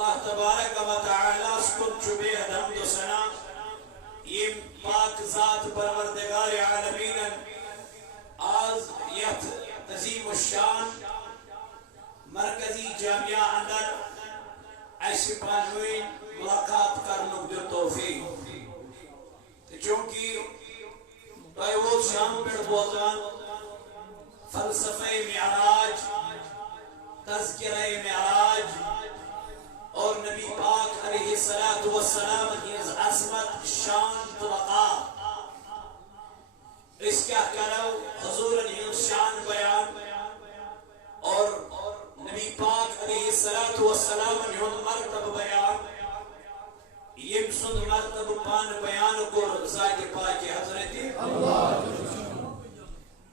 اللہ تبارک و تعالی سکن چبے حمد و ثنا یہ پاک ذات پروردگار عالمین آز یت عظیم الشان مرکزی جامعہ اندر ایسی پانوین ملاقات کرنے دے توفیق چونکہ وہ شام پر بوزان فلسفہ معراج تذکرہ معراج اور نبی پاک علیہ السلام کی عظمت شان طبقات اس کیا کرو حضور علیہ شان بیان اور نبی پاک علیہ السلام کی مرتبہ بیان یہ سن مرتبہ پان بیان کو ذات پاک حضرت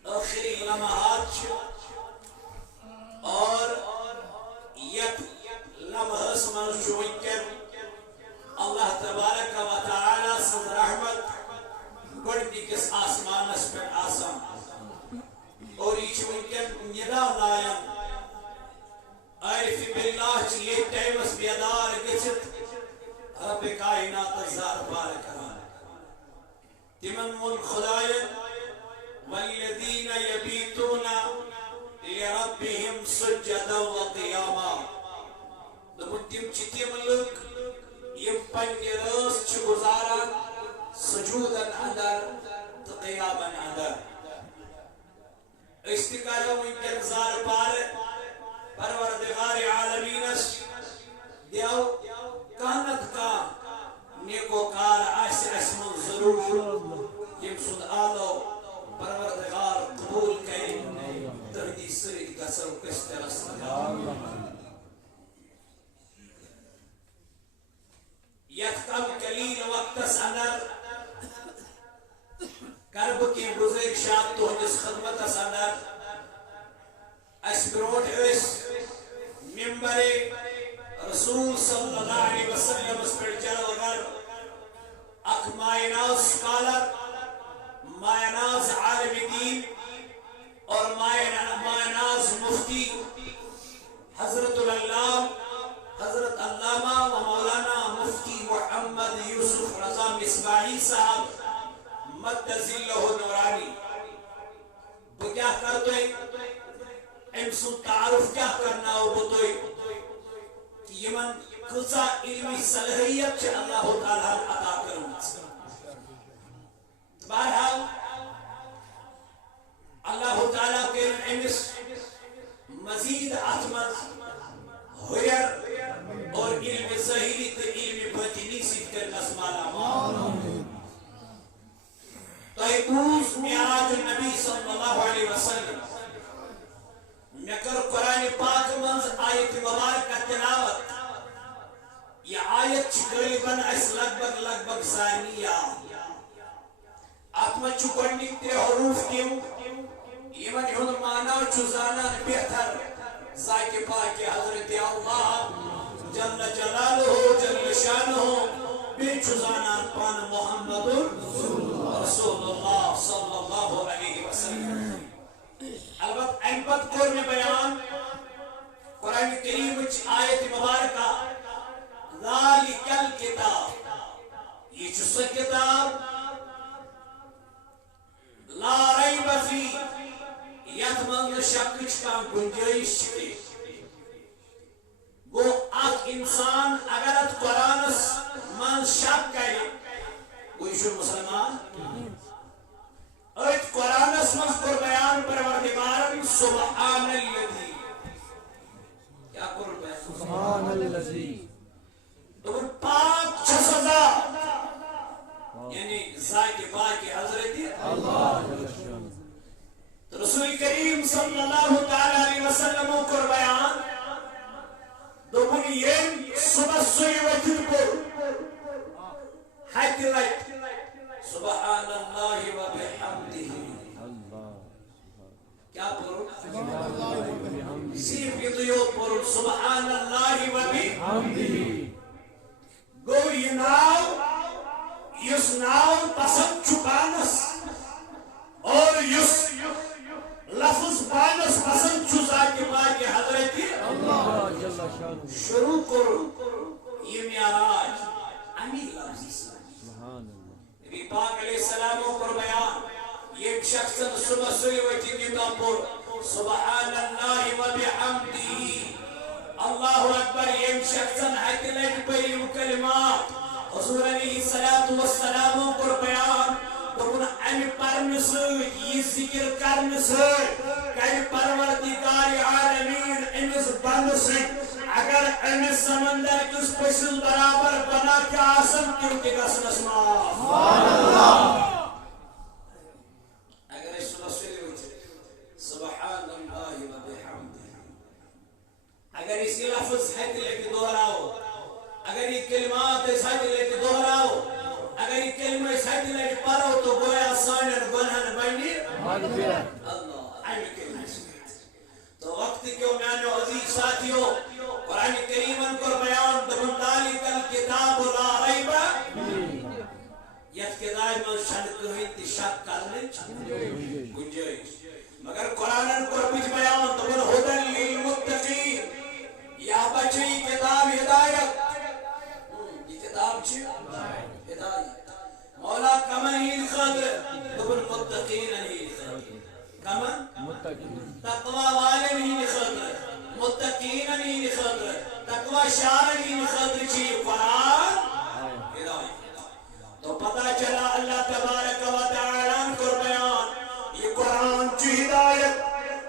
آخری لمحات اور یک لمحس من شوکر اللہ تبارک و تعالی سن رحمت بڑھتی کس آسمان اس پر آسان اور یہ شوکر ندا لائن عارف باللہ چلیے ٹیمس بیدار گچت رب کائنات ازار بار کران تمن من خدای والذین یبیتون لربهم سجدا وقیاما دمتم چتیم لوگ یم پنی رس چھ گزاران سجودا اندر قیاما اندر استقارا منکر زار بار پروردگار عالمینس دیو کانت کا نیکو کار ایسے اسمن ضرور یم سن آلو پروردگار قبول کریں دردی سرید گسر کشتر اسلام یک کم کلیل وقت سندر کرب کی بزرگ شاد تو جس خدمت سندر اسپروٹ اس ممبر رسول صلی اللہ علیہ وسلم اس پر جلو گر اک مائناز سکالر مائناز عالم دین اور مائناز مفتی حضرت علامہ و مولانا مفتی محمد یوسف رضا مصباحی صاحب مدذلہ نورانی وہ کیا کرتے ہیں امسو تعارف کیا کرنا ہو بتوئی کہ یمن کلسا علمی صلاحیت چھ اللہ تعالیٰ عطا کروں بہرحال اللہ تعالیٰ کے امس مزید اتمت ہویر اور علم ظاہری تو علم باطنی سید کر نسمالا تحبوز معراج النبی صلی اللہ علیہ وسلم مکر قرآن پاک منز آیت مبارکہ تلاوت یہ آیت غالباً اس لگ بگ ثانیہ اتما چکڑنی تے حروف کیوں یہ من ہن مانا چوزانا بہتر ذات پاک حضرت اللہ جل جلالہ جل شانہ بے چوزانا پان محمد رسول اللہ صلی اللہ علیہ وسلم البت انبت کور میں بیان قرآن کریم آیت مبارکہ ذالک الکتاب یہ چسا کتاب لا ریب فی یتمن شکچ کا گنجائش چکے گو اک انسان اگر ات قرآن من شک کرے وہ شو مسلمان ایت قرآن من پر بیان پروردگار سبحان الذی کیا کر بیان سبحان الذی تو پاک سزا یعنی ذات پاک حضرت اللہ رسول کریم صلی اللہ تعالی علیہ وسلم کو بیان دوبنی یہ صبح سوئی وقت پر حد لائٹ سبحان اللہ و بحمدہ کیا پڑھو صرف یہ تو یہ پڑھو سبحان اللہ و بحمدہ گو یہ ناو یس ناو پسند چھپانس اور یس لفظ پانس پسند چھزا کے بعد یہ حضرت اللہ شروع کرو یہ معراج امیر لفظ سبحان اللہ نبی پاک علیہ السلام پر بیان یہ شخص صبح سوئی وجہ کتاب پر سبحان اللہ و بحمدہ اللہ اکبر یہ شخص حتی لج پہلی کلمات حضور علیہ السلام پر بیان دکن امی پرن سوئی یہ ذکر کرن سوئی کہ پروردگار عالمین امس بند سوئی اگر امس سمندر کس پسل برابر بنا کیا آسم کیوں کہ گسن اسما سبحان اللہ اگر اس صبح سوئی وچھ سبحان اللہ و بحمدہ اگر اس لفظ حتی لکھ دہراؤ اگر یہ کلمات اس حتی لکھ دہراؤ اگر یہ کلمہ اس حتی لکھ پڑھو تو گویا سانر گنہن بنی اللہ آئی کلمہ تو وقت کیوں میانو عزیز ساتھیوں قرآن کریمن کو بیان دبن دالی کل کتاب لا ریبہ یہ کتاب میں شنک ہوئی شک کرنے گنجائش مگر قرآن کو بچ بیان دبن ہدن للمتقین یا بچی کتاب ہدایت یہ کتاب چی ہدایت مولا کمن ہی خدر دبن متقین ہی خدر کمن تقوی والن ہی خدر متقین ہی خدر تقوی شارن ہی خدر چی قرآن ہدایت تو پتہ چلا اللہ تبارک و تعالیٰ کو بیان یہ قرآن چی ہدایت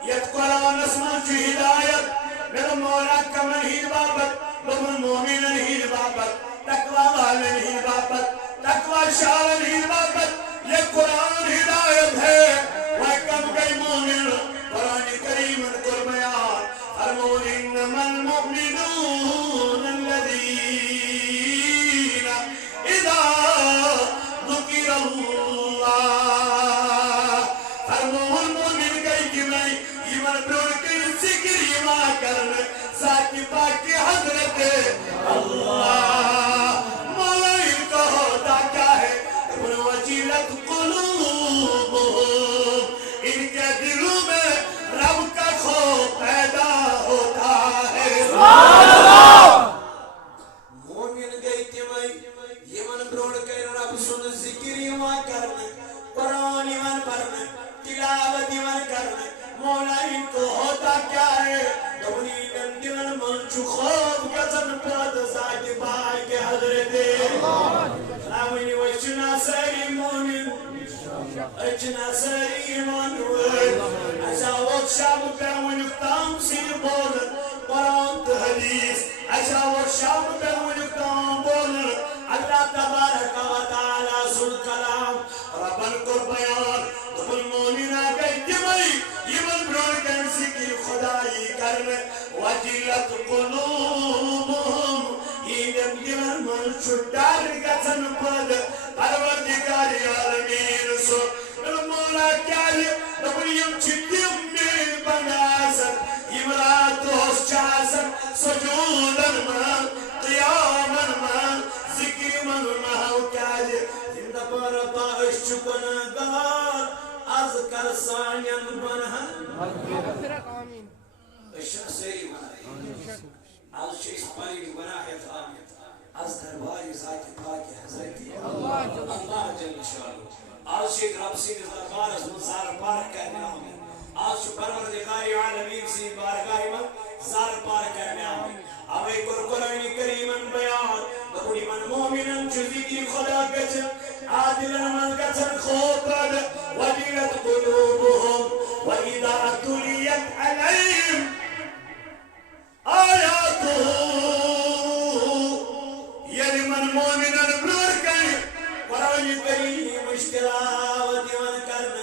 یہ قرآن اسمان چی ہدایت میرا مولا کمن ہی بابت لمن مومنن ہی بابت تقوی والن ہی بابت تقوی شارن ہی بابت یہ قرآن ہدایت ہے وہ کم گئی مومن قرآن کریم کو بیان فرمون انما المؤمنون الذین اذا ذکر اللہ فرمون مومن گئی کہ میں ایمان بروڑ کے ذکر ایمان کرنے ساکی پاکی حضرت اللہ مولا ان کو ہوتا کیا ہے ابن وجیلت قلوب ان کے دلوں میں رب کا خوف پیدا ہوتا ہے مومن گئی تیمائی ایمان بروڑ کے رب سن ذکر ایمان کرنے قرآن ایمان پڑھنے تلاوت ایمان کرنے مولا ان کو ہوتا کیا ہے دونی گندن منچو خواب گزن پرد ساکی بائی کے حضرت سلامینی وچنا سری مومن اچنا سری ایمان ہوئے ایسا وقت شام پہ ونکتام سیر بولن قرآن تو حدیث ایسا وقت شام پہ ونکتام بولن اللہ تبارک و تعالی سن کلام ربن کو بیان دبن مومن آگئی جمعی ایمان بروڑ کنسی کی خدایی کرنے وجلت قلوبهم ایدم دیون من شدار گتن پد پروردگار عالمین سو مولا کیالی دبنیم چدیم من بناسن امرات ہوس چاسن سجودن من قیامن من ذکر من مہو کیالی اند پر باش چکن گار از کر سانین بنہن اشرا سیری منائی از شیس پانی بناہیت آمیت از درباری ذات پاک حضرتی اللہ جل شانو از شیخ رب سید دربار از مزار پارک کرنے آمیت از شو پروردگار عالمین سی بارگاہ من زار پارک کرنے آمیت اوے قرآن کریمن بیان دبنی من مومنن چوزی کی خدا گچن عادلن من گچن خوبد وجلت قلوبهم وَإِذَا تُلِيَتْ عَلَيْهِمْ آیاتو یعنی من مومنن برور کئی قرآن کریم اشتراوت من کرن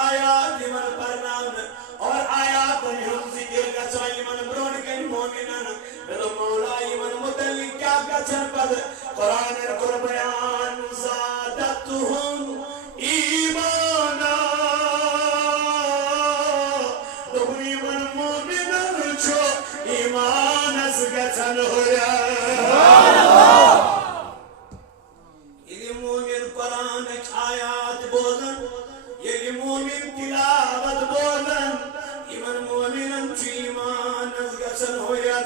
آیات من پرنان اور آیات ہم ذکر کچائی من برور کئی مومنن بلو مولائی من متعلق کیا کچن پد قرآن کر بیان زادتهم ایمانا دبنی من مومنن چھو ایمان از گچن ہویا یہ مومن قرآن آیات بولن یہ مومن تلاوت بولن ایمان مومنن چھو ایمان از گچن ہویا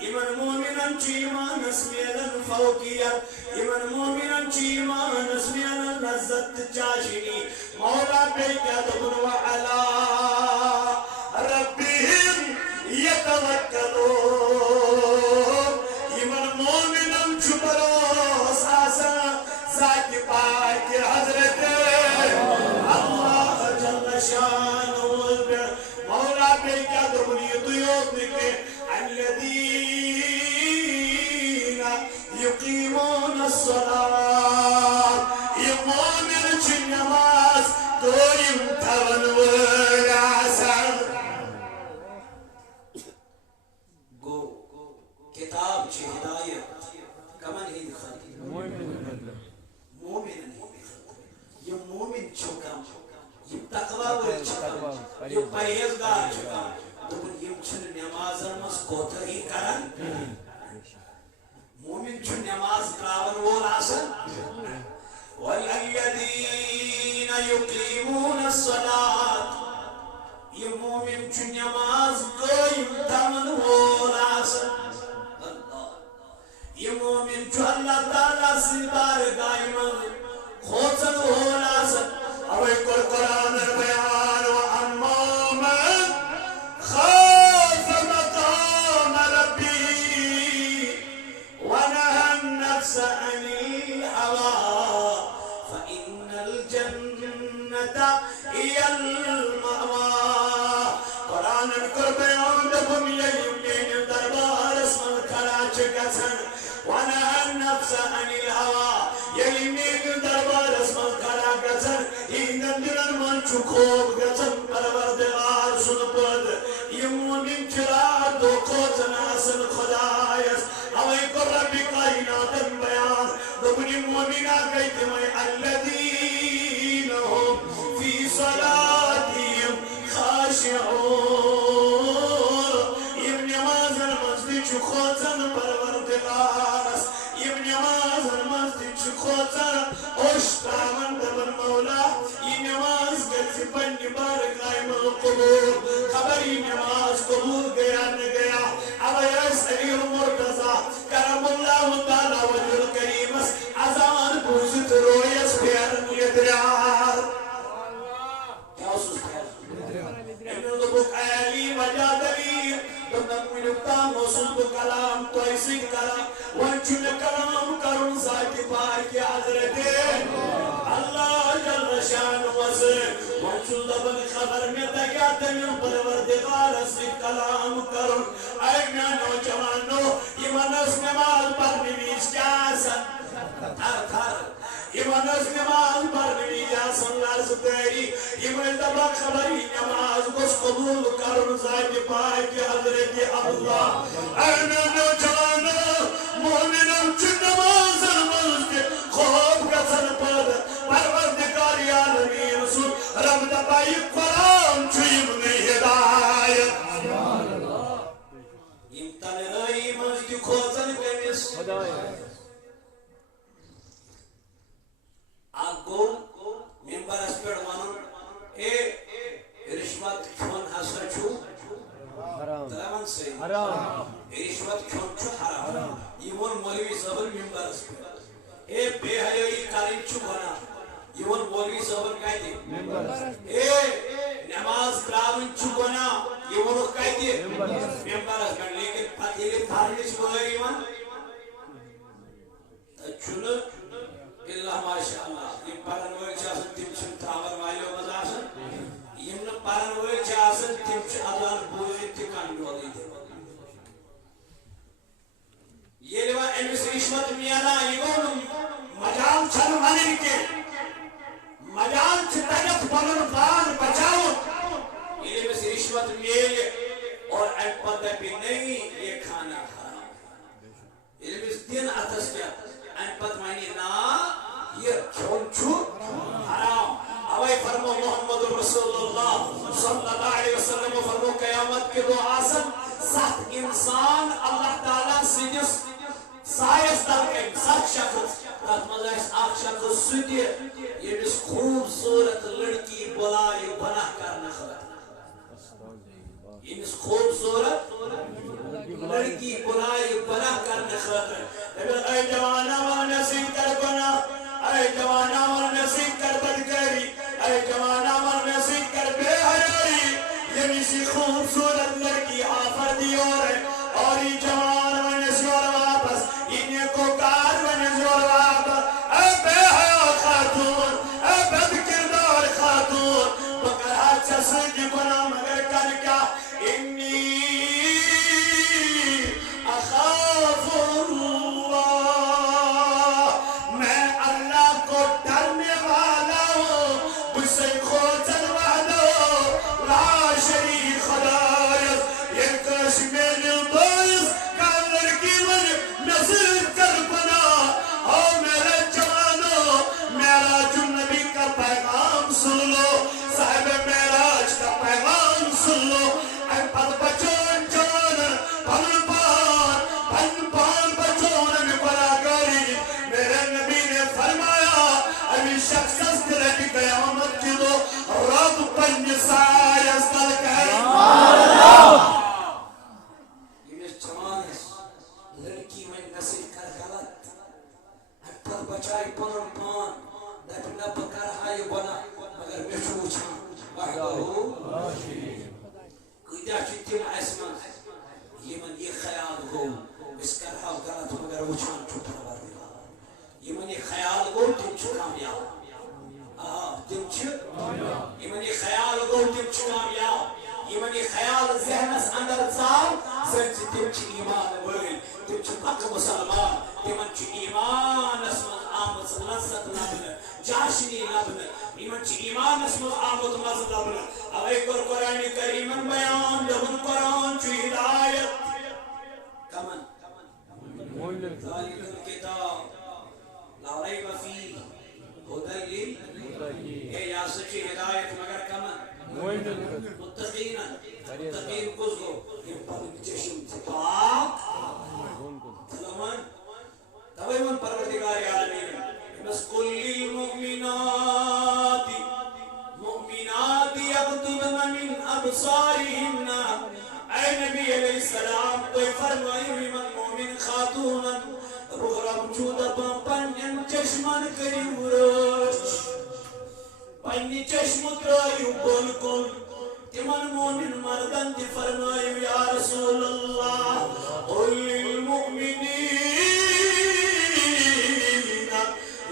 ایمان مومنن مومنن چھ ایمانس میلن فوقیت یمن مومنن چھ ایمانس میلن لذت چاشنی مولا پہ کیا دبن وعلا ربهم يتوكلون یمن مومنن چھ بروس آسا ذات پاک حضرت اللہ جل شانہ مولا پہ کیا دبن یدیوت نکے الذين يقيمون الصلاة يمومن چھ نماز دویم تھون وراسن گو کتاب چھ ہدایت کمن ہی دکھاتی مومن یہ مومن چھکم یہ تقوی ور چھکم یہ پرہیزگار چھکم دپن یم چھن نمازن مس کوتاہی کران مومن چھ نماز تراون وول آسان والذین یقیمون الصلاة یہ مومن چھ نماز قائم تھون وول آسان یہ مومن چھ اللہ تعالیٰ سے بارگاہ من کھوژن وول آسان اوے قرآن بیان واما من خاف مقام ربه ونهى النفس عن الهوى فإن الجنة هي المأوى قرآن بیان دبم یمین دربار اسم کراچ گسن ونهى النفس عن الهوى یمین دربار اسم کرا گسن این دلن من چکوب گسن پروردگار سن پد مومن چرا دو کوزن اصل خدایس اوے کو رب کائنات بیان دبنی مومنہ کہتے میں الذین هم فی صلاتهم خاشعون یہ نماز المسجد چھ کوزن پروردگارس یہ نماز المسجد چھ کوزن اوشتامن دبن مولا یہ نماز گلسی پنی بارگاہ قبول خبری نماز قبول گیا نہ گیا اب ایس علی مرتضی کرم اللہ تعالی وجہ الکریم اذان پوزت رویس پیارن یدریار کیا اس پیار انہوں دبک علی وجہ دلیل دبنک منکتا موصول بکلام تو ایسی کرام ونچن کلام کرن ذات پاک حضرت اللہ جل شان وسے ونچن دبن خبر میں تکیا تمہیں پروردگار سے کلام کرن اے میانو جوانو ایمانس نماز پڑھنے بیچ کیا سن ایمانس نماز پڑھنے بیچ آسن لرز تیری ایمان دبا خبری نماز کس قبول کرن ذات پاک حضرت اللہ اے میانو جوانو مومنم چھ نماز المسجد خوب گسن پد پروردگار عالمین سن رب دبائی قرآن چویم نے ہدایت امتنائی مسجد کھوزن کمیس آپ کو ممبر اسپیڈ مانن اے رشوت کھون حسر چھو تلامن سے رشوت کھون چھو حرام یہ وہ مولوی صبر ممبر اسپیڈ اے بے حیائی کریم چھو بنا یہ وہ مولوی صبر کہتے اے نماز تراون چھو بنا یہ وہ کہتے ممبر اسپیڈ لیکن پتیلے پھارنش بغیر ایمان چھوڑ اللہ ماشاءاللہ یہ پرن وٲلۍ چھِ آسان تِم چھِنہٕ تھاوان والیو منٛز آسان یِم نہٕ پرن وٲلۍ چھِ آسان تِم چھِ اذان بوٗزِتھ تہِ کنٹرولٕے دِوان ییٚلہِ وۄنۍ أمِس رِشوت میلان یہِ گوٚو نہٕ مجال چھنہٕ وَنٕنۍ کینٛہہ مجال چھُ تتٮ۪تھ پنُن پان بچاوُن ییٚلہِ أمِس رِشوت میلہِ اور اَمہِ پتہٕ دَپہِ نہیں یہ کھانا حرام ییٚلہِ أمِس دِن اَتھس کیٛاہ اَمہِ پتہٕ وَنہِ نا یہ کھیوٚن چھُ حرام اوے فرمو محمد رسول اللہ صلی اللہ علیہ وسلم فرمو قیامت کے دو آسن سات انسان اللہ تعالیٰ سندس سایس تلکن سات شخص تات مزاس اخ شخص سدی یمس خوبصورت لڑکی بلائے بنا کرنا خاطر یمس خوبصورت لڑکی بلائے بنا کرنا خطر اے جوانا من نصیب کر گناہ اے جوانا من نصیب کر بدکاری اے جوانا من نصیب کر بے حیائی یہ اسی خوبصورت لڑکی آفر دی اور یہ جوان من نصیور واپس انہیں کو کار من نصیور واپس اے بے حیا خاتون اے بد کردار خاتون بکر ہاتھ چسن کی گناہ مگر کر کیا انی اخاف اللہ میں اللہ کو ڈرنے والا ہوں مجھ سے خوچن والا لا شریک خدایت یہ کش میرے باعث کا لڑکی من نصیب کر بنا او میرے جوانوں میرا جو نبی کا پیغام سن لو صاحب معراج کا پیغام سن لو اے پد بچون جان پن پان بچون میں بڑا گاری میرے نبی نے فرمایا ابھی شخص استرے کی قیامت کی دو رب پنج سائے استل کہے یہ جوان لڑکی میں نصیب کر غلط پد بچائی پنن پان دپنا بکر ہائی بنا مگر میں چھوچھاں وحدہو قیدہ چتیم اسمان یہ من یہ خیال ہو اس کرہا غلط مگر وچھان چھوٹا بردی یہ من یہ خیال ہو تم چھو کامیاب تم چھو یہ من یہ خیال ہو تم چھو کامیاب یہ من یہ خیال ذہنس اندر ژاو زن چھ تم چھ ایمان وٲلۍ تم چھ پکھ مسلمان تمن چھ ایمانس منٛز آمٕژ لذت لبنہٕ جاشنی لبنہٕ یمن چھ ایمانس منٛز آمُت مزٕ لبنہٕ اوے کوٚر قرآنِ کریٖمن بیان دوٚپُن قرآن چھُ ہدایت کمن ذالک الکتاب لا ریب فیہ ہدی للمتقین اے یا سچی ہدایت مگر کمن متقین متقین کس گو یہ پنن چشم پاک تلمن توے من پروردگار عالمین بس قل للمؤمنات یغضضن من ابصارهن اے نبی علیہ السلام تو فرمائیو من مومن خاتون رغرم چود پنن چشمن کریو رچ پنی چشم ترائیو بلکل تمن مومن مردن دی فرمائیو یا رسول اللہ قل للمؤمنین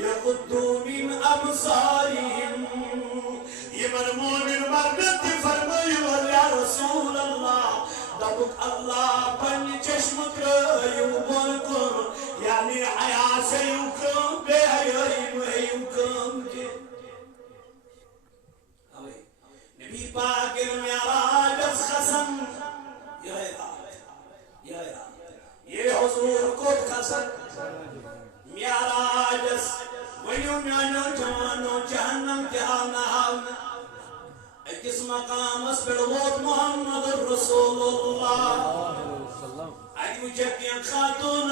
یغضوا من ابصارهم یمن مومن مردن دی فرمائیو یا رسول اللہ دبک اللہ پنی چشم ترائیو بلکل یعنی حیاء سے یکم بے حیائی محیوکم کے نبی پاک المعراج از خسن یہ حضور کو خسن معراج از ونیو میانو جوانو جہنم کے آنا آنا اکس مقام اس بڑوت محمد رسول اللہ ایو جکیاں خاتون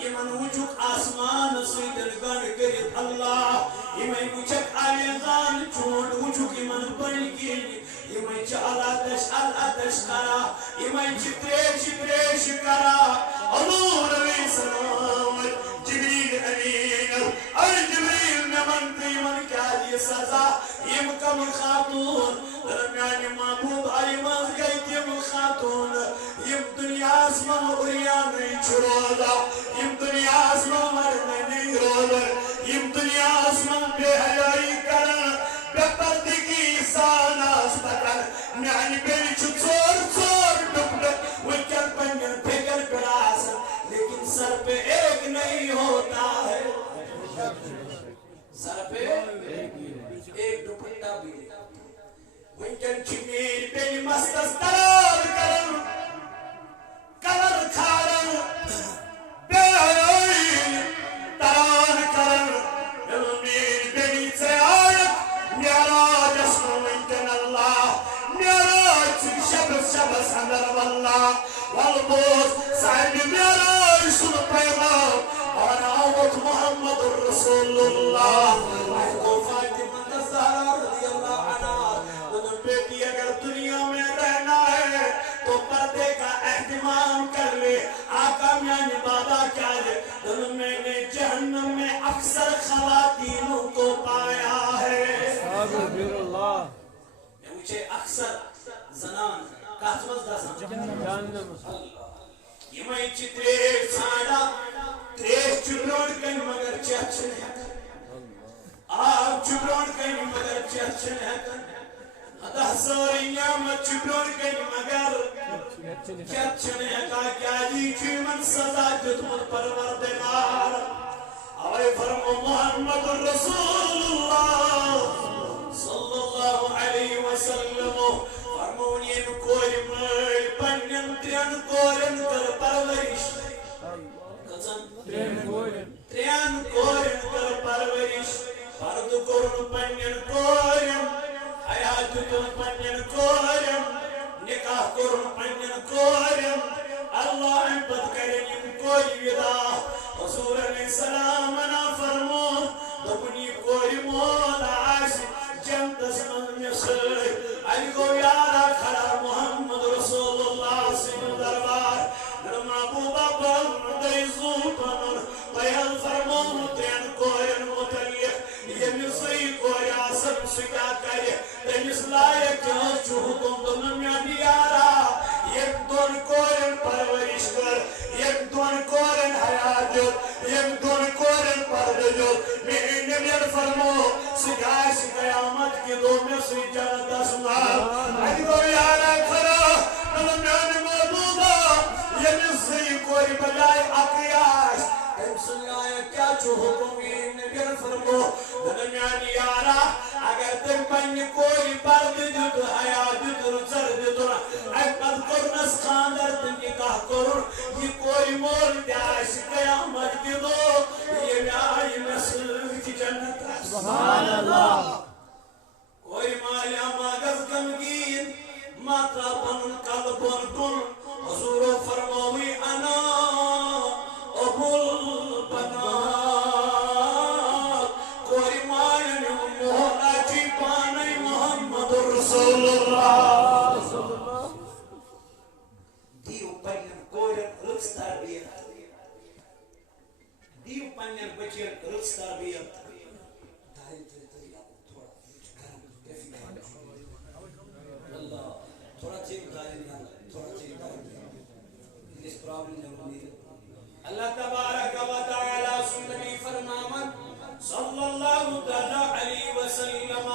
یمن وجوک آسمان سویدن گن کرد اللہ یمن وجوک آلیزان چون وجوک یمن بلگی یمن چالاتش آلاتش کرا یمن چتریش کرا حضور علیہ السلام جبریل امین اور جبریل نمن یمن کیا دی سزا یم کم خاتون درمیان محبوب آئیماز گئی تیم خاتون یم دنیا اسمان اوریان نہیں چھوڑا یم دنیا اسمان مرنے نہیں رولا یم دنیا اسمان بے حیائی کرن بے پردگی ساناس تکن میانی بیری چھو چور ڈپڈک وکر پنگن پھکر پڑاسن لیکن سر پہ ایک نہیں ہوتا ہے سر پہ ایک ڈپٹا بھی وکر چھمیر بیری مستس ترار کرن کلر کھارن بے حیائی تران کرن میر بیری سے آیت معراج اسم وینکن اللہ معراج شبس اندر واللہ والبوس صاحب معراج سن پیغام اور آوت محمد رسول اللہ کو فاطمہ الزہرا رضی اللہ عنہ انہوں بیٹی اگر دنیا میں رہنا ہے تو پردے کا اہتمام کر لے آقا میاں بابا کیا لے اکثر خواتینوں کو پایا ہے مجھے اکثر زنان کاتمز دسان یہ میں تریش ژھانڈا تریش برونٹ کن مگر چیت چھنہ ہیکان آب برونٹ کن مگر چیت چھنہ ہیکان ہتہ ساری نعمت برونٹ کن مگر چیت چھنہ ہیکان کیا جی من سزا دیتمت پروردگار اوے فرمو محمد رسول اللہ صلی اللہ علیہ وسلم فرمون یم کور مل پنن ترین کورن کر پرورش ترین کورن کر پرورش فرد کورن پنن کورن حیات کورن پنن کورن نکاح کورن پنن کورن اللہ ان پت کرن یم کوئی ودا حضور علیہ السلام انا فرمو دپنی کوئی مولا آش جنتس من مصر علی کو یارا کھڑا محمد رسول اللہ سے دربار محبوبہ بن دیزو پنر پیل فرمو تین کوئن متعلق یہ صحیح کوئی آسم سکا کرے تیس لائق جو حکم دن میں دیارا یک دون کوئن پرورش کر یک دون کوئن حیات یک دون کوئن پردجو میں نبیر فرمو سکاش قیامت کی دو میں سی جنت اسمار آج کو یارا کھرا نلمیان محبوبہ یہ صحیح کوئی بجائے اقیاس تم سنگایا کیا جو حکمی نبیر فرمو نلمیان یارا اگر تم پنی کوئی پرد دیتو حیات دیتو زر دیتو اکبت کرنس خاندر تم نکاح کرن یہ کوئی مول دیاش قیامت کی دو یہ میائی مسل کی جنت سبحان اللہ کوئی مالا ماغذ گمگین ماتا پنن قلبن کن حضور فرماوی انا ابو البنات کوئی مالا مولا جی پانی محمد رسول اللہ دیو پنن کورن رکس تربیت دیو پنن بچین رکس تربیت اللہ تبارک و تعالی سنبی فرمامن صلی اللہ علیہ وسلم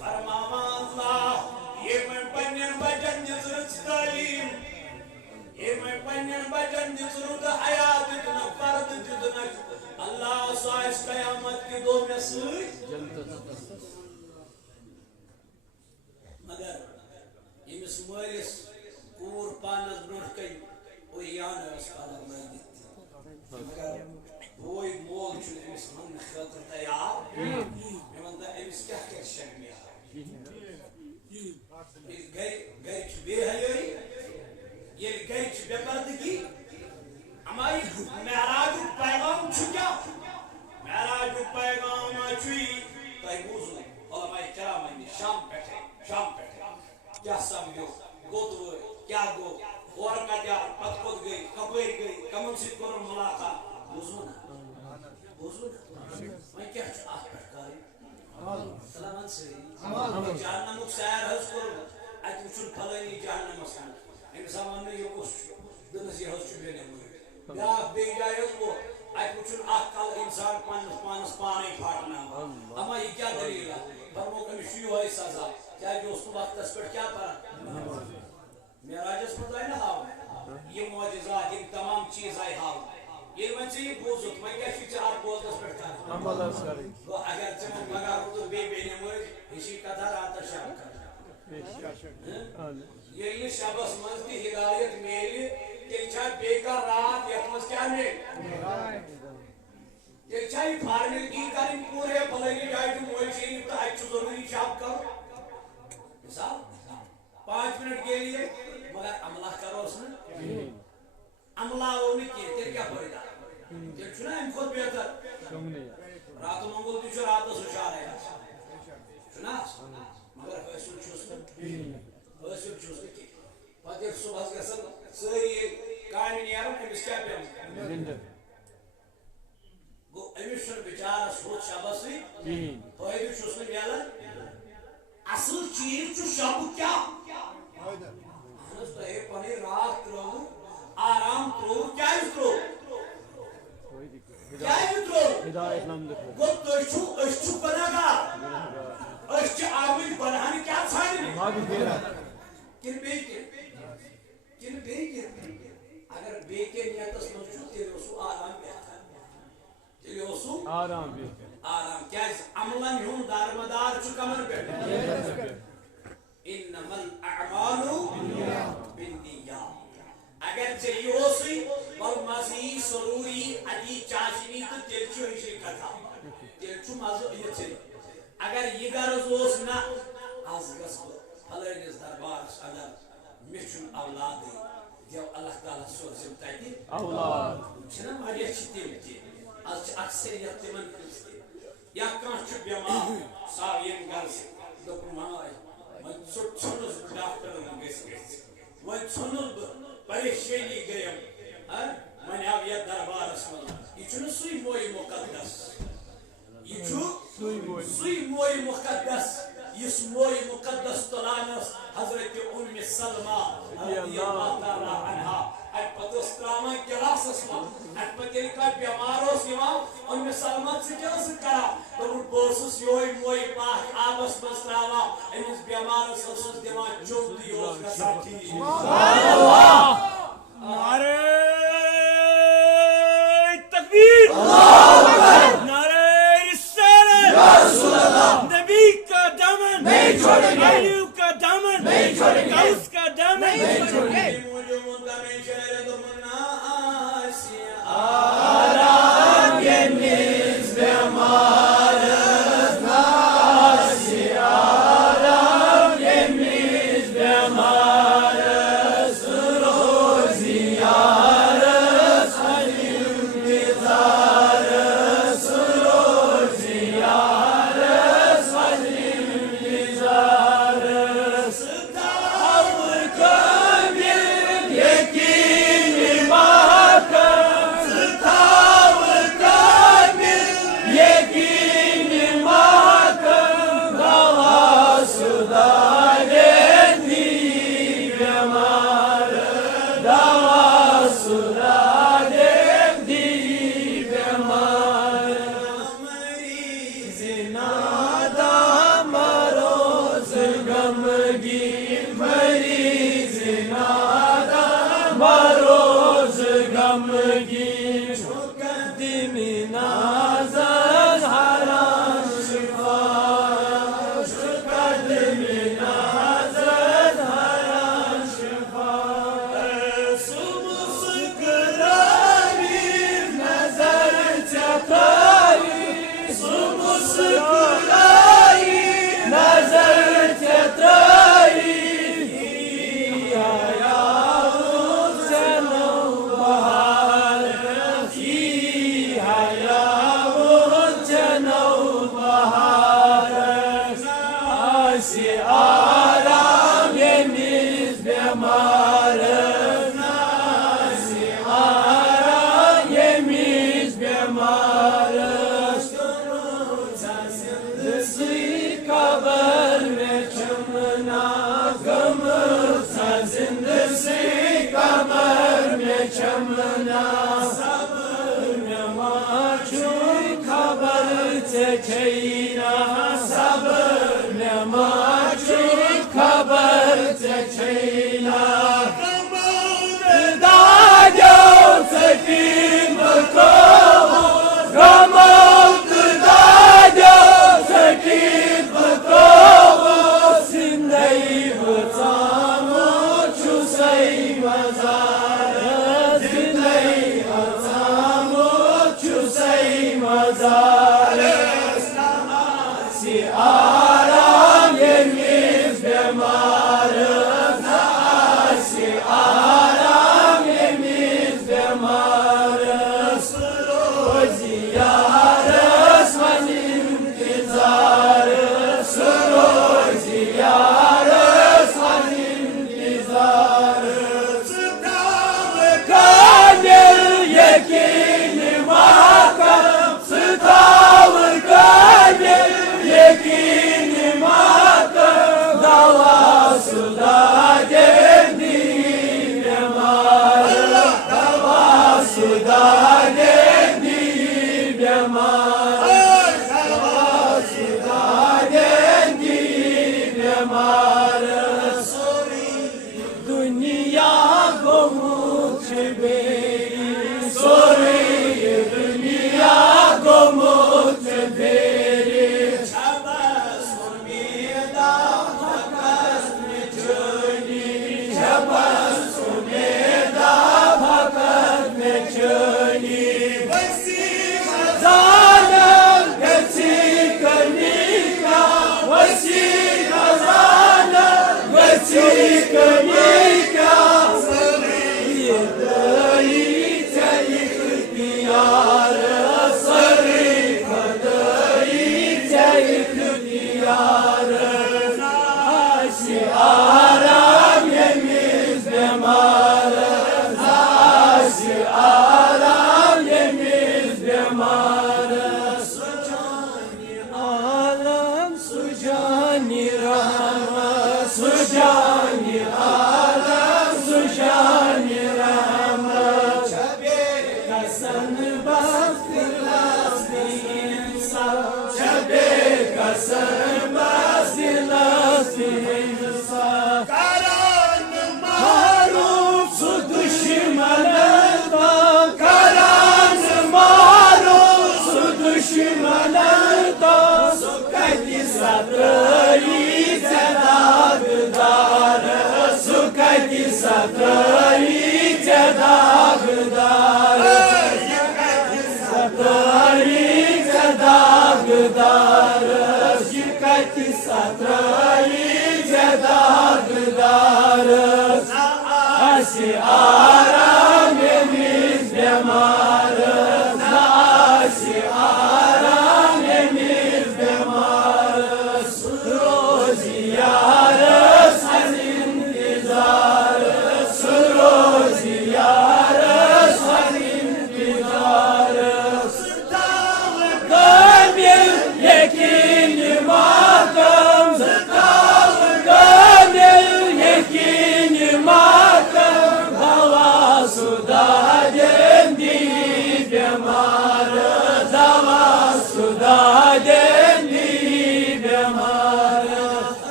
فرماما اللہ یہ میں پنین بچن جسرت تعلیم یہ میں پنین بچن جسرت حیات جتنا فرد جتنا اللہ سائش قیامت کی دو میں سوئی مگر یہ مسمولیس کور پانس برونٹ کئی وہ یان ہے اس پانس برونٹ مگر وہی مول چھو امس من خطر تیار میں منتا امس کیا کر شکمیا گئی چھ بے حیوئی یہ گئی چھ بے پردگی ہماری معراج پیغام چھو کیا معراج پیغام چھوئی تائی موضوع علماء کرام شام پیٹھے کیا سمجھو گوت ہوئے کیا گو اور کا جا پت خود گئی کبیر گئی کمن سے کرن ملاقات بوزونا میں کیا آہ پٹکاری سلامان سے جہنم سیر حض کرن اچھ وچھن پھلائنی جہنم اسان ان زمان میں یہ کچھ دنس یہ حض چوبینے ہوئے یا بے جائے حض وہ اچھ وچھن آہ کل انسان پانس پانے پھاٹنا اما یہ کیا دلیل ہے فرمو کمی شیو ہے سزا کیا جو اس کو وقت اس پر کیا پڑا میراجس پر دائیں نہ ہاؤ یہ معجزات یہ تمام چیز آئی ہاؤ یہ من سے یہ بوزت میں کیا شیچ آپ بوزت پر کر وہ اگر چمن مگا رو تو بے بینے ہوئے اسی قدر آتا شام کر یہ شابس منزدی ہدایت میلی تیل چاہت بے کر رات یہ مز کیا میل تیل چاہی فارمیل کی کریں پورے پلائنی جائے جو موئی چینی تو اچھو ضروری شاب کر مثال 5 منٹ کے لیے مگر عملہ کرو اس میں عملہ ہونے کی تیر کیا پڑے گا تیر چھنا ہم خود بہتر رات منگل دیچو رات سوشار ہے چھنا مگر حیثل چوز کی پاتر صبح کے سن سہی کانی نیارم امس کیا پیام گو امیشن فائدہ چھُس نہٕ مِلان اصل چیز چھُ شب کیا تۄہہِ پنٕنۍ رات ترٲوٕ آرام ترٛووٕ کیٛازِ ترٛووٕ گوٚو تُہۍ چھُو أسۍ چھُ گۄنہگار أسۍ چھِ آمٕتۍ گۄنہن کیٛاہ ژھانٛڈنہِ کِنہٕ بیٚیہِ کینٛہہ اگر بیٚیہِ کینٛہہ نیتس منٛز چھُ تیٚلہِ اوسوٕ آرام بہتر تیٚلہِ اوسوٕ آرام کیٛازِ عملن ہُنٛد دارمدار چھُ کمن پٮ۪ٹھ انما الاعمال بالنیات اگر ژےٚ یہِ اوسُے وَلہٕ مزٕ یی سرور یی اَتہِ یی چاشنی تہٕ تیٚلہِ چھُ ہِشی کتھا تیٚلہِ چھُ مزٕ یِژھٕے اگر یہِ غرض اوس نہ آز گژھٕ بہٕ فلٲنِس دربارس اندر مےٚ چھُنہٕ اولادٕے دیو اللہ تعالیٰ سوزِم تتہِ چھِنہ واریاہ چھِ تِم تہِ آز چھِ اکثریت تِمن ہٕنٛز تہِ یا کانٛہہ چھُ بٮ۪مار سُہ آو ییٚمہِ غرضہٕ دوٚپُن ماے وۄنۍ ژھُنُس بہٕ ڈاکٹرن گٔژھِتھ وۄنۍ ژھُنُس بہٕ پریشٲنی گٔیم وۄنۍ آو یتھ دربارس منٛز یہِ چھُنہٕ سُے مویہِ مُقدس یہِ چھُ سُے مویہِ مُقدس یُس مویہِ مُقدس تُلان ٲس حضرت اُمہِ سلمہ رضی اللہ تعالیٰ عنہا اَتہِ پتہٕ ٲس تراوان گِلاسس منٛز اَتہِ پتہٕ ییٚلہِ کانٛہہ بٮ۪مار اوس یِوان اُمہِ سلمہ ژٕ کیٛاہ ٲسٕکھ کران دوٚپُن بہٕ اوسُس یِہوے مویہِ پاک آبس منٛز تراوان أمِس بٮ۪مارس ٲسٕس دِوان چوٚب تہٕ یہِ اوس گژھان ٹھیٖک نعرہ تکبیر نعرہ رسالت نبی کا دامن علیو کا دامن غوث کا دامن آرام ییٚمِس بٮ۪مارس آسہِ آرام ییٚمِس بٮ۪مارس روزِ یارس انتظارس روزِ یارس انتظارس تھاوٕ کٲمِل یقیٖن محکم تھاوٕ کٲمِل یقیٖن محکم دوا سُدارٮ۪ن دی بٮ۪مار دوا سُدارٮ۪ن دی بٮ۪مار مریض نادان مروز غمگین مریض نادان مروز غمگین چھُ قدم نازن حرام شفا چھُ قدم نازن حرام شفا سُہ مسکرایی نظر ژےٚ ترٛٲوِتھ سُہ مسکرایی نظر ژےٚ ترٛٲوِتھ یی حیاوُن ژےٚ نوٚو بہار یی حیاوُن ژےٚ نوٚو بہار آسہِ آرام ییٚمِس بٮ۪مارس آسہِ آرام ییٚمِس بٮ۪مارس زندسٕے خبر مےٚ چھُم نا گٔمٕژ زندسٕے خبر مےٚ چھَم نا صبر مےٚ ما چھُے خبر ژےٚ چھےٚ نا صبر مےٚ ما چھُے خبر ژےٚ چھےٚ نا دادیو ژٔٹِنۍ بہٕ ترٛووُس غمو تہٕ دادیو ژٔٹِنۍ بہٕ ترٛووُس زِندَے بہٕ ژامُت چھُسَے مزارس زِندَے بہٕ ژامُت چھُسَے مزارس آسہِ آرام ییٚمِس بٮ۪مارس آسہِ آرام ییٚمِس بٮ۪مارس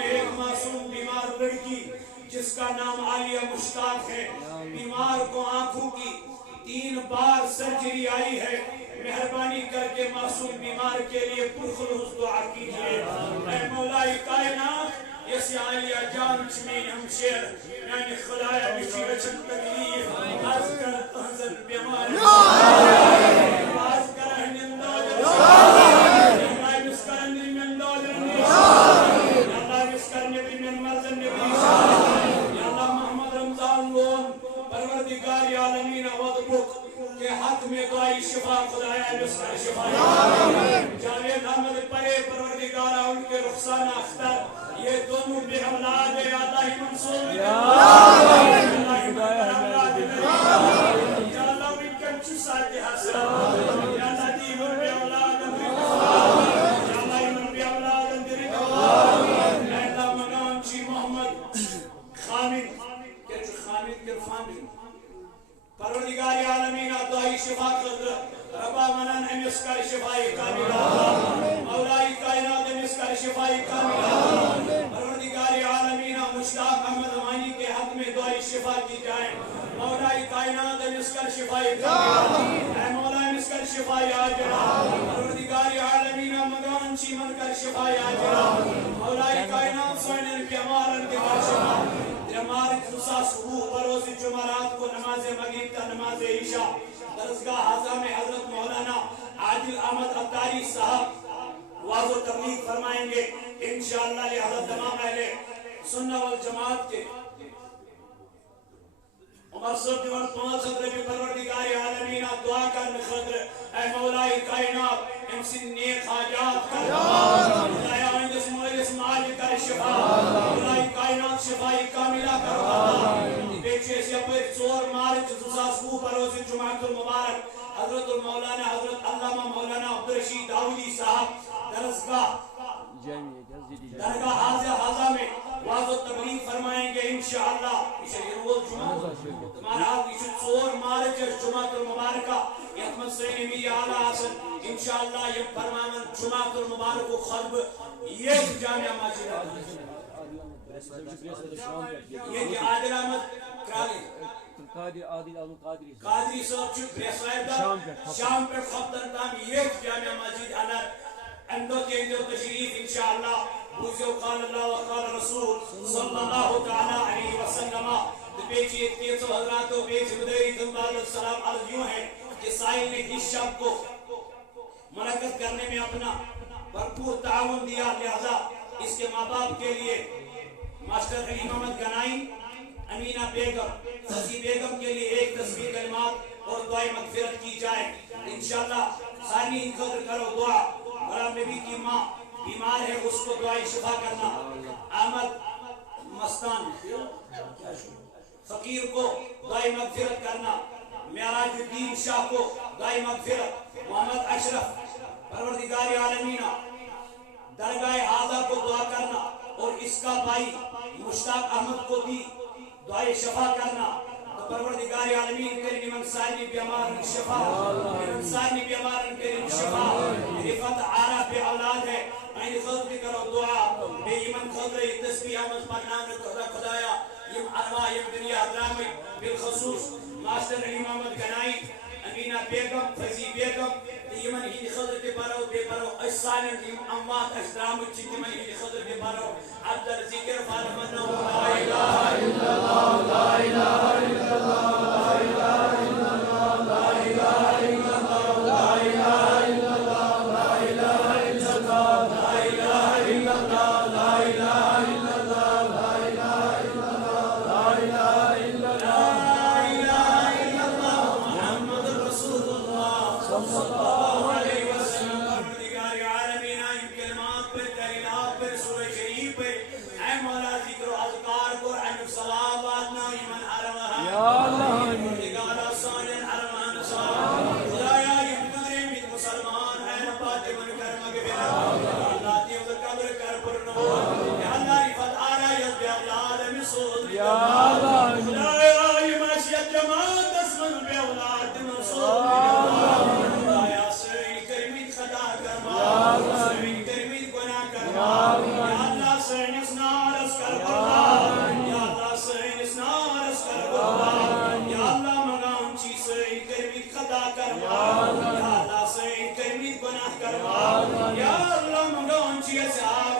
میں ایک معصوم بیمار لڑکی جس کا نام عالیہ مشتاق ہے، بیمار کو آنکھوں کی 3 بار سرجری آئی ہے، مہربانی کر کے معصوم بیمار کے لیے پرخلوص دعا کیجیے۔ اے مولا کائنات یس عالیہ جان چمین ہمشیر یعنی خدایا بشی وچن تکلیف آز کر تحزن بیمار آز کر ہنن دادر اللہ مسکر اندر من دادر اللہ مسکر نبی من مرزن نبی یا اللہ محمد رمضان لون پروردگار عالمین وضبک کے حق میں دعائی شفا خدایا مسکر شفا جاوید احمد پرے پروردگارہ ان کے رخصان اختر یہ دونوں بے اولاد ہے، اللہ ہی منصور ہے، اللہ ہی اولاد ہے، یا اللہ ان کا چسات حسن، یا اللہ دیمن بے اولاد اندر، یا اللہ من بے اولاد اندر، اے اللہ مقام چی محمد خامد کہ چو خامد کے فامد پروردگار عالمین دعائی شفا قدر ربا منن امس کر شفائی کاملہ مولائی کائنات امس کر شفائی کاملہ پروردگار عالمین مشتاق احمد وانی کے حق میں دعائی شفا کی جائے مولائی کائنات امس کر شفائی کاملہ اے مولا امس کر شفائی آجرہ پروردگار عالمین مگان چی من کر شفائی آجرہ مولائی کائنات سوئنن کے امارن کے باشمہ ہمارے خصوصا صبح بروز جمعرات کو نماز مغرب تا نماز عشاء درسگاہ حضا میں حضرت مولانا عادل احمد عطاری صاحب واضح و تبلیغ فرمائیں گے انشاءاللہ لہذا تمام اہل سنہ والجماعت کے عمر صاحب دیوان 500 ربی پروردگار عالمین دعا کرنے خاطر اے مولائی کائنات امسن نیک حاجات کر خدایا اندس مجلس ماج کر شفا مولائی کائنات شفائی کاملہ کر بیچے سے پر 4 مارچ 2002 بروز جمعۃ المبارک حضرت المولانا حضرت علامہ مولانا عبدالرشید داؤدی صاحب درسگاہ درگاہ حاضر میں واضح تبلیغ فرمائیں گے انشاءاللہ یہ روز جمعہ تمہارا یہ 4 مارچ جمعۃ المبارکہ یتمن سین امیر اعلی حسن انشاءاللہ یہ فرمائیں جمعۃ المبارک کو خطب یہ جامعہ مسجد یہ کہ عادل احمد قادری قادری صاحب چھ پریسوائر شام پر خطن تام یہ جامعہ مسجد الگ اندو کے اندو تشریف انشاءاللہ بوزیو قال اللہ وقال رسول صلی اللہ تعالی علیہ وسلم بیچی اتیسو حضراتو بیچی مدری دنبال السلام عرض یوں ہے کہ سائل نے اس شب کو منعقد کرنے میں اپنا بھرپور تعاون دیا لہذا اس کے ماں باپ کے لیے ماسٹر علی محمد گنائی امینہ بیگم سسی بیگم کے لیے ایک تصویر کلمات اور دعائیں مغفرت کی جائے انشاءاللہ سانی قدر کرو دعا غلام نبی کی ماں بیمار ہے اس کو دعائی شفا کرنا احمد مستان فقیر کو دعائی مغفرت کرنا معراج الدین شاہ کو دعائی مغفرت محمد اشرف پروردگار عالمین درگاہ اعلیٰ کو دعا کرنا اور اس کا بھائی مشتاق احمد کو بھی دعائی شفا کرنا پروردگار عالمین کریم من سانی بیمارن شفا من سانی بیمارن کریم شفا رفت عارف بے اولاد ہے این خضر کرو دعا بے ایمن خضر تسبیح احمد پرنام خدایا یم ارواح یم دنیا درامی بالخصوص ماسٹر علی محمد گنائی امینہ بیگم فضی بیگم یمن ہی خضر کے پرو بے پرو اجسانن یم اموات اجدرام چی یمن ہی خضر کے پرو عبدال ذکر فارمنا لا الہ الا اللہ لا الہ الا اللہ لا الہ الا اللہ لا الہ الا اللہ لا الہ الا اللہ لا الہ الا اللہ لا الہ الا اللہ لا الہ الا اللہ لا الہ الا اللہ لا الہ الا اللہ محمد رسول اللہ صلی اللہ علیہ وسلم پروردگار عالمین ان کلمات پر تعینات پر سورہ شریف پر کر قربان یا اللہ سینس نارس کر قربان یا اللہ مگان چی سین کرمید خطا کرمان یا اللہ سین کرمید گناہ کرمان یا اللہ مگان چی اسعاب